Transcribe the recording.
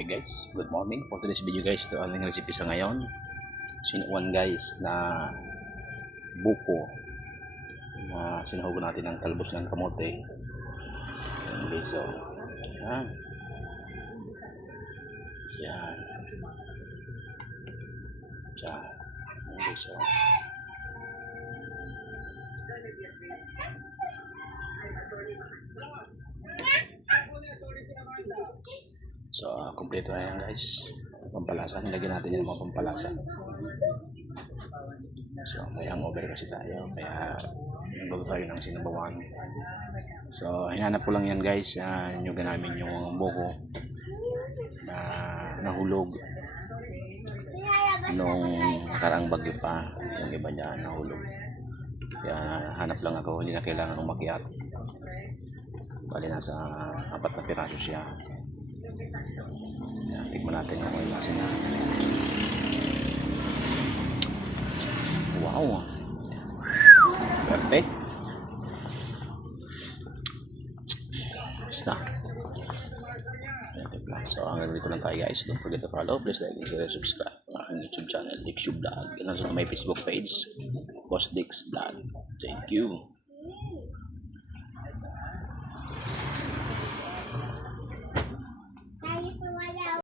Okay guys, good morning. For today's video guys, ito ang recipe sa ngayon. Sinuwan guys na buko na sinuhugo natin ng talbos ng kamote. Okay, so yan. Yan. Yan. Okay, so kompleto na yan guys. Pampalasa, nilagyan natin yung mga pampalasa. So may hangover kasi tayo, kaya nagbago tayo ng sinabawan. So hinanap ko lang yan guys. Nyugan namin yung buko na nahulog nung karang bagyo pa. Yung iba niya nahulog, kaya hanap lang ako, hindi na kailangan umakyat. Bali nasa 4 na piraso siya. Yan, tignan natin kung may lasa niya. Wow, perfect. Basta so hanggang dito lang tayo guys. Don't forget to follow, please like and share and subscribe ang aking YouTube channel, Dix Vlog, and also my Facebook page, Boss Dix Vlog. Thank you.